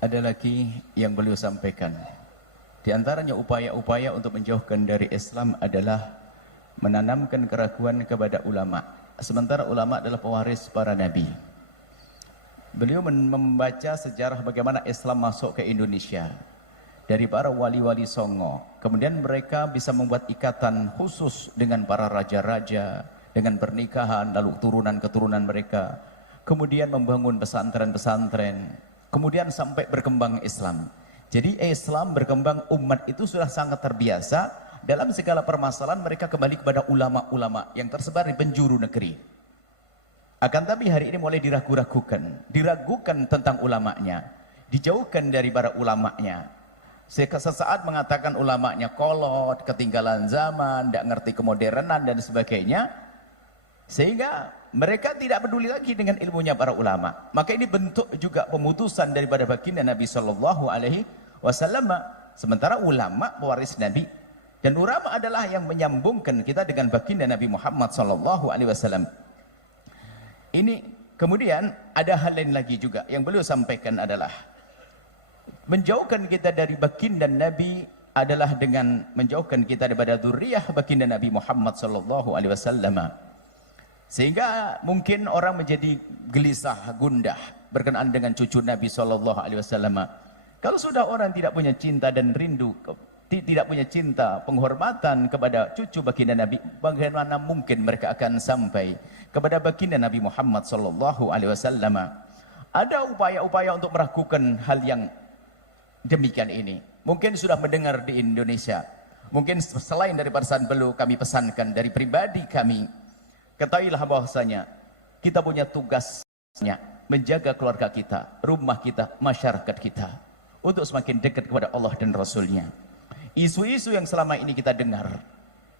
Ada lagi yang beliau sampaikan. Di antaranya upaya-upaya untuk menjauhkan dari Islam adalah menanamkan keraguan kepada ulama. Sementara ulama adalah pewaris para nabi. Beliau membaca sejarah bagaimana Islam masuk ke Indonesia dari para wali-wali Songo. Kemudian mereka bisa membuat ikatan khusus dengan para raja-raja, dengan pernikahan, lalu turunan-keturunan mereka. Kemudian membangun pesantren-pesantren. Kemudian sampai berkembang Islam. Jadi Islam berkembang, umat itu sudah sangat terbiasa dalam segala permasalahan mereka kembali kepada ulama-ulama yang tersebar di penjuru negeri. Akan tapi hari ini mulai diragukan tentang ulamanya, dijauhkan dari para ulamanya. Sesaat mengatakan ulamanya kolot, ketinggalan zaman, tidak ngerti kemodernan dan sebagainya, sehingga mereka tidak peduli lagi dengan ilmunya para ulama. Maka ini bentuk juga pemutusan daripada baginda Nabi Shallallahu Alaihi Wasallam. Sementara ulama pewaris Nabi, dan ulama adalah yang menyambungkan kita dengan baginda Nabi Muhammad Shallallahu Alaihi Wasallam. Ini kemudian ada hal lain lagi juga yang beliau sampaikan adalah menjauhkan kita dari baginda Nabi adalah dengan menjauhkan kita daripada dzurriyyah baginda Nabi Muhammad Shallallahu Alaihi Wasallam. Sehingga mungkin orang menjadi gelisah, gundah berkenaan dengan cucu Nabi Shallallahu Alaihi Wasallam. Kalau sudah orang tidak punya cinta dan rindu, tidak punya cinta, penghormatan kepada cucu baginda Nabi, bagaimana mungkin mereka akan sampai kepada baginda Nabi Muhammad Shallallahu Alaihi Wasallam? Ada upaya-upaya untuk meragukan hal yang demikian ini. Mungkin sudah mendengar di Indonesia. Mungkin selain dari pesan beliau, kami pesankan dari pribadi kami. Ketahuilah bahwasanya kita punya tugasnya menjaga keluarga kita, rumah kita, masyarakat kita untuk semakin dekat kepada Allah dan Rasulnya. Isu-isu yang selama ini kita dengar,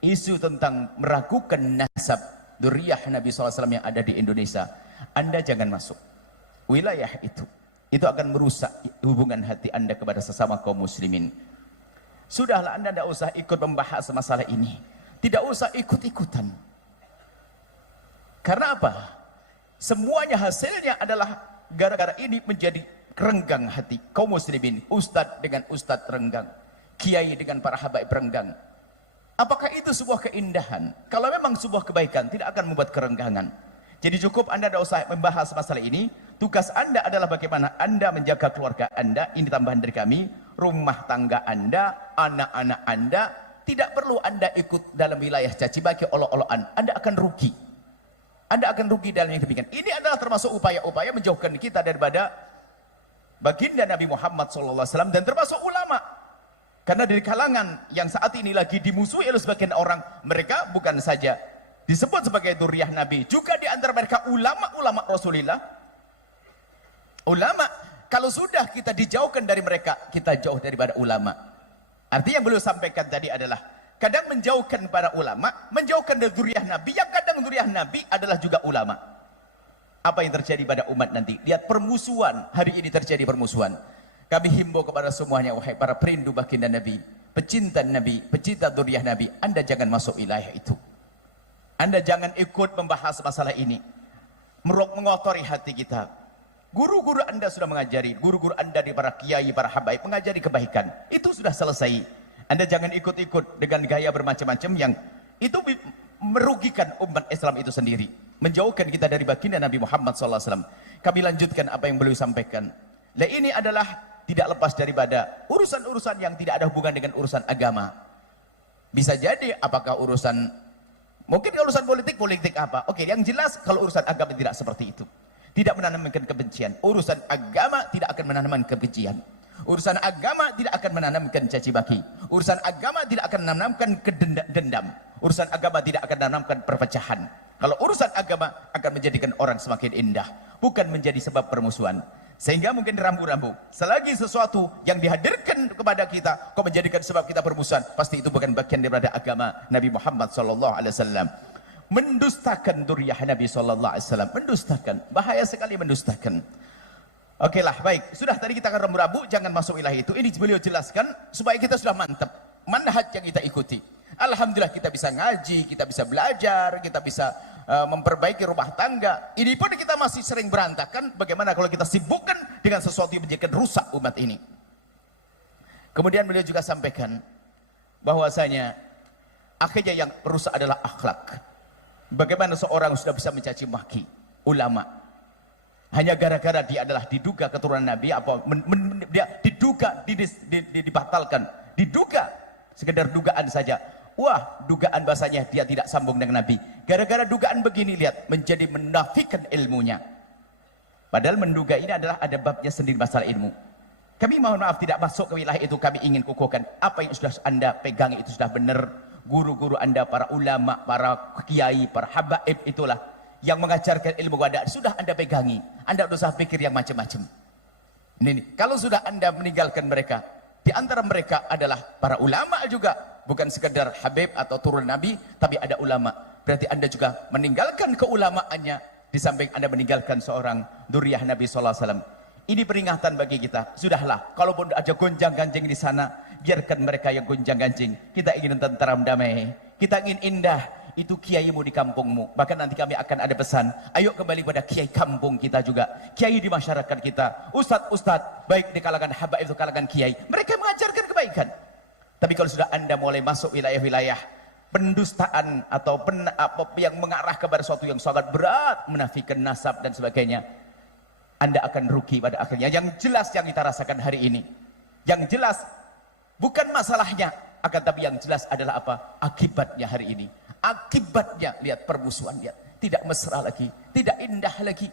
isu tentang meragukan nasab dzurriyyah Nabi SAW yang ada di Indonesia, Anda jangan masuk wilayah itu. Itu akan merusak hubungan hati Anda kepada sesama kaum muslimin. Sudahlah, Anda tidak usah ikut membahas masalah ini, tidak usah ikut-ikutan. Karena apa? Semuanya hasilnya adalah gara-gara ini menjadi renggang hati kaum muslimin. Ustadz dengan ustadz renggang, kiai dengan para habaib renggang. Apakah itu sebuah keindahan? Kalau memang sebuah kebaikan, tidak akan membuat kerenggangan. Jadi cukup Anda tidak usah membahas masalah ini. Tugas Anda adalah bagaimana Anda menjaga keluarga Anda. Ini tambahan dari kami. Rumah tangga Anda, anak-anak Anda. Tidak perlu Anda ikut dalam wilayah caci maki, olok-olokan. Anda akan rugi. Anda akan rugi dalam yang demikian. Ini adalah termasuk upaya-upaya menjauhkan kita daripada baginda Nabi Muhammad SAW dan termasuk ulama. Karena dari kalangan yang saat ini lagi dimusuhi oleh sebagian orang, mereka bukan saja disebut sebagai dzurriyyah Nabi, juga di antara mereka ulama-ulama Rasulullah. Ulama, kalau sudah kita dijauhkan dari mereka, kita jauh daripada ulama. Artinya yang beliau sampaikan tadi adalah kadang menjauhkan para ulama, menjauhkan dari dzurriyyah Nabi, yang kadang dzurriyyah Nabi adalah juga ulama. Apa yang terjadi pada umat nanti? Lihat permusuhan, hari ini terjadi permusuhan. Kami himbau kepada semuanya, wahai para perindu baginda Nabi, pecinta Nabi, pecinta dzurriyyah Nabi, Anda jangan masuk wilayah itu. Anda jangan ikut membahas masalah ini, mengotori hati kita. Guru-guru Anda sudah mengajari, guru-guru Anda di para kiai, para habaib mengajari kebaikan, itu sudah selesai. Anda jangan ikut-ikut dengan gaya bermacam-macam yang itu merugikan umat Islam itu sendiri, menjauhkan kita dari baginda Nabi Muhammad SAW. Kami lanjutkan apa yang beliau sampaikan. Nah, ini adalah tidak lepas daripada urusan-urusan yang tidak ada hubungan dengan urusan agama. Bisa jadi apakah urusan, mungkin urusan politik apa? Oke, yang jelas kalau urusan agama tidak seperti itu. Tidak menanamkan kebencian. Urusan agama tidak akan menanamkan kebencian. Urusan agama tidak akan menanamkan caci maki. Urusan agama tidak akan menanamkan dendam. Urusan agama tidak akan menanamkan perpecahan. Kalau urusan agama akan menjadikan orang semakin indah, bukan menjadi sebab permusuhan. Sehingga mungkin rambu-rambu, selagi sesuatu yang dihadirkan kepada kita kok menjadikan sebab kita permusuhan, pasti itu bukan bagian daripada agama Nabi Muhammad SAW. Mendustakan dzurriyyah Nabi SAW, mendustakan, bahaya sekali mendustakan. Oke lah, baik. Sudah tadi kita akan rambu-rambu, jangan masuk wilayah itu. Ini beliau jelaskan supaya kita sudah mantap manhaj yang kita ikuti. Alhamdulillah kita bisa ngaji, kita bisa belajar, kita bisa memperbaiki rumah tangga. Ini pun kita masih sering berantakan. Bagaimana kalau kita sibukkan dengan sesuatu yang menjadikan rusak umat ini? Kemudian beliau juga sampaikan bahwasanya akhirnya yang rusak adalah akhlak. Bagaimana seorang sudah bisa mencaci maki ulama hanya gara-gara dia adalah diduga keturunan Nabi, apa dia diduga dibatalkan, diduga sekedar dugaan saja. Wah, dugaan bahasanya dia tidak sambung dengan Nabi. Gara-gara dugaan begini, lihat, menjadi menafikan ilmunya. Padahal menduga ini adalah ada babnya sendiri masalah ilmu. Kami mohon maaf tidak masuk ke wilayah itu, kami ingin kukuhkan apa yang sudah Anda pegang itu sudah benar. Guru-guru Anda, para ulama, para kiai, para habaib itulah yang mengajarkan ilmu Anda, sudah Anda pegangi. Anda tidak usah pikir yang macam-macam. Ini, kalau sudah Anda meninggalkan mereka, di antara mereka adalah para ulama juga. Bukan sekedar habib atau turun Nabi, tapi ada ulama. Berarti Anda juga meninggalkan keulamaannya, di samping Anda meninggalkan seorang dzurriyyah Nabi SAW. Ini peringatan bagi kita. Sudahlah, kalaupun ada gonjang-ganjing di sana, biarkan mereka yang gonjang-ganjing. Kita ingin tentram damai, kita ingin indah. Itu kiaimu di kampungmu. Bahkan nanti kami akan ada pesan, ayo kembali pada kiai kampung kita juga, kiai di masyarakat kita, ustadz-ustadz, baik di kalangan habaib itu kalangan kiai, mereka mengajarkan kebaikan. Tapi kalau sudah Anda mulai masuk wilayah-wilayah pendustaan atau yang mengarah kepada sesuatu yang sangat berat, menafikan nasab dan sebagainya, Anda akan rugi pada akhirnya. Yang jelas yang kita rasakan hari ini, yang jelas bukan masalahnya, akan tapi yang jelas adalah apa? Akibatnya hari ini. Akibatnya, lihat permusuhan, lihat, tidak mesra lagi, tidak indah lagi.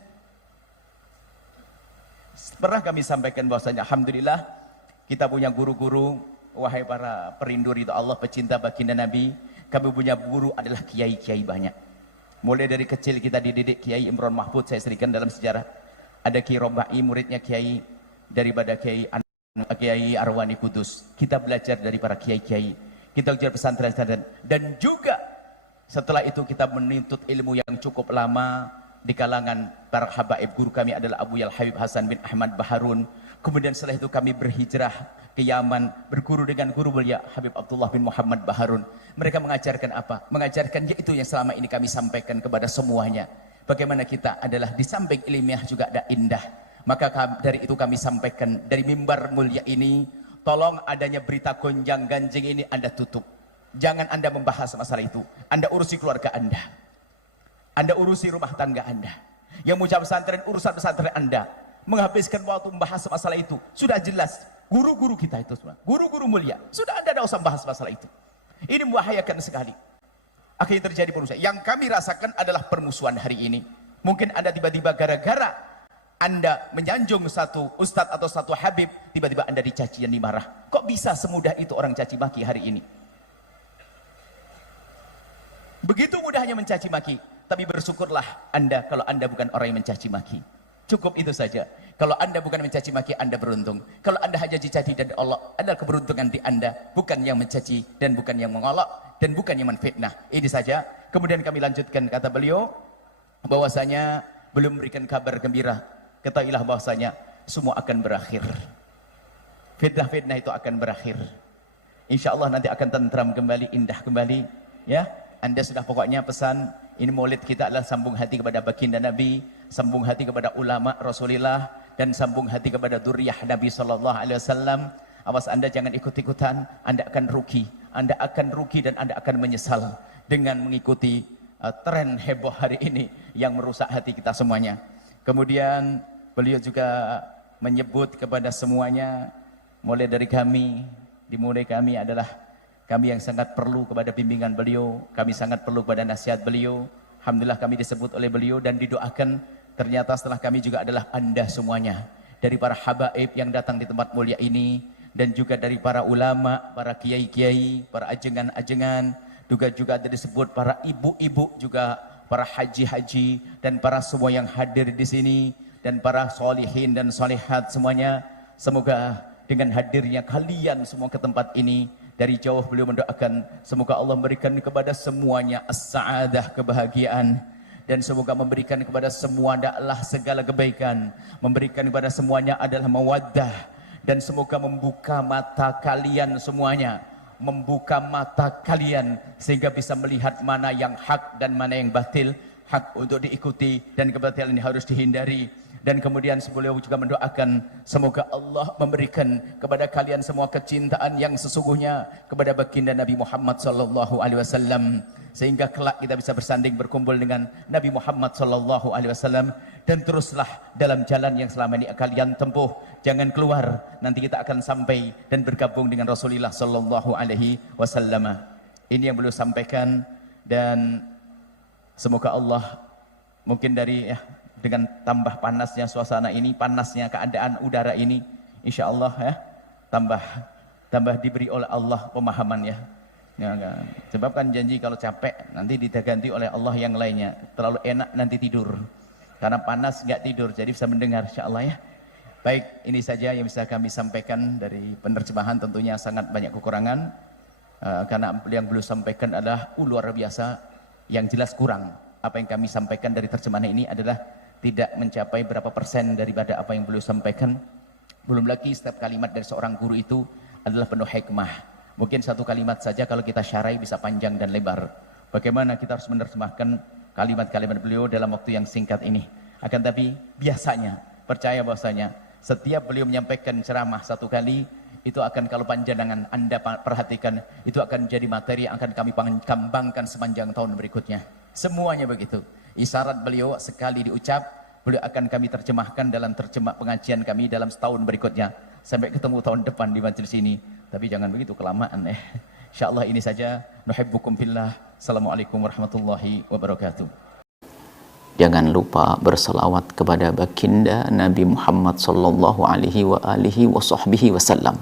Pernah kami sampaikan bahwasanya alhamdulillah kita punya guru-guru. Wahai para perindu ridha Allah, pecinta baginda Nabi, kami punya guru adalah kiai-kiai banyak. Mulai dari kecil kita dididik Kiai Imron Mahfud, saya serikan dalam sejarah. Ada Kiai Robai, muridnya Kiai daripada Kiai Arwani Kudus. Kita belajar dari para kiai-kiai, kita belajar pesantren dan juga setelah itu kita menuntut ilmu yang cukup lama di kalangan para habaib. Guru kami adalah Abu Yal Habib Hasan bin Ahmad Baharun. Kemudian setelah itu kami berhijrah ke Yaman, berguru dengan guru mulia Habib Abdullah bin Muhammad Baharun. Mereka mengajarkan apa? Mengajarkan yaitu yang selama ini kami sampaikan kepada semuanya. Bagaimana kita adalah di samping ilmiah juga ada indah. Maka dari itu kami sampaikan dari mimbar mulia ini, tolong adanya berita gonjang ganjing ini Anda tutup. Jangan Anda membahas masalah itu. Anda urusi keluarga Anda. Anda urusi rumah tangga Anda. Yang mau pesantren, urusan pesantren Anda. Menghabiskan waktu membahas masalah itu sudah jelas. Guru-guru kita itu semua, guru-guru mulia, sudah Anda tidak usah bahas masalah itu. Ini membahayakan sekali. Akhirnya terjadi permusuhan. Yang kami rasakan adalah permusuhan hari ini. Mungkin Anda tiba-tiba gara-gara Anda menyanjung satu ustadz atau satu habib, tiba-tiba Anda dicaci dan dimarah. Kok bisa semudah itu orang caci maki hari ini? Begitu mudahnya mencaci maki. Tapi bersyukurlah Anda kalau Anda bukan orang yang mencaci maki. Cukup itu saja. Kalau Anda bukan mencaci maki, Anda beruntung. Kalau Anda hanya dicaci dari Allah, adalah keberuntungan di Anda, bukan yang mencaci dan bukan yang mengolok dan bukan yang menfitnah. Ini saja. Kemudian kami lanjutkan, kata beliau bahwasanya belum memberikan kabar gembira. Ketahuilah bahwasanya semua akan berakhir. Fitnah-fitnah itu akan berakhir. Insya Allah nanti akan tentram kembali, indah kembali. Ya, Anda sudah pokoknya pesan. Ini maulid kita adalah sambung hati kepada baginda Nabi, sambung hati kepada ulama Rasulullah, dan sambung hati kepada dzurriyyah Nabi SAW. Awas Anda jangan ikut-ikutan, Anda akan rugi. Anda akan rugi dan Anda akan menyesal dengan mengikuti tren heboh hari ini yang merusak hati kita semuanya. Kemudian beliau juga menyebut kepada semuanya, mulai dari kami, dimulai kami adalah kami yang sangat perlu kepada bimbingan beliau, kami sangat perlu kepada nasihat beliau. Alhamdulillah kami disebut oleh beliau dan didoakan. Ternyata setelah kami juga adalah Anda semuanya. Dari para habaib yang datang di tempat mulia ini, dan juga dari para ulama, para kiai-kiai, para ajengan-ajengan, juga ada disebut para ibu-ibu juga, para haji-haji, dan para semua yang hadir di sini, dan para solihin dan solihat semuanya. Semoga dengan hadirnya kalian semua ke tempat ini, dari jauh beliau mendoakan semoga Allah memberikan kepada semuanya as-sa'adah, kebahagiaan, dan semoga memberikan kepada semua adalah segala kebaikan, memberikan kepada semuanya adalah mawaddah, dan semoga membuka mata kalian semuanya, membuka mata kalian sehingga bisa melihat mana yang hak dan mana yang batil, hak untuk diikuti dan kebatilan ini harus dihindari. Dan kemudian beliau juga mendoakan semoga Allah memberikan kepada kalian semua kecintaan yang sesungguhnya kepada baginda Nabi Muhammad sallallahu alaihi wasallam, sehingga kelak kita bisa bersanding berkumpul dengan Nabi Muhammad sallallahu alaihi wasallam. Dan teruslah dalam jalan yang selama ini kalian tempuh, jangan keluar, nanti kita akan sampai dan bergabung dengan Rasulullah sallallahu alaihi wasallam. Ini yang beliau sampaikan, dan semoga Allah mungkin dari dengan tambah panasnya suasana ini, panasnya keadaan udara ini, insya Allah tambah diberi oleh Allah pemahaman ya. Sebab kan janji kalau capek nanti diganti oleh Allah yang lainnya. Terlalu enak nanti tidur, karena panas nggak tidur, jadi bisa mendengar insya Allah ya. Baik, ini saja yang bisa kami sampaikan dari penerjemahan. Tentunya sangat banyak kekurangan, karena yang beliau sampaikan adalah luar biasa. Yang jelas kurang apa yang kami sampaikan dari terjemahan ini adalah tidak mencapai berapa persen daripada apa yang beliau sampaikan. Belum lagi setiap kalimat dari seorang guru itu adalah penuh hikmah. Mungkin satu kalimat saja kalau kita syarai bisa panjang dan lebar. Bagaimana kita harus menerjemahkan kalimat-kalimat beliau dalam waktu yang singkat ini. Akan tapi biasanya, percaya bahwasanya setiap beliau menyampaikan ceramah satu kali, itu akan, kalau panjenengan Anda perhatikan, itu akan jadi materi yang akan kami kembangkan sepanjang tahun berikutnya. Semuanya begitu. Isyarat beliau sekali diucap, beliau akan kami terjemahkan dalam terjemah pengajian kami dalam setahun berikutnya. Sampai ketemu tahun depan di majelis ini. Tapi jangan begitu kelamaan InsyaAllah ini saja. Nuhibbukum fillah. Assalamualaikum warahmatullahi wabarakatuh. Jangan lupa berselawat kepada baginda Nabi Muhammad sallallahu alaihi wa alihi wa sahbihi wasallam.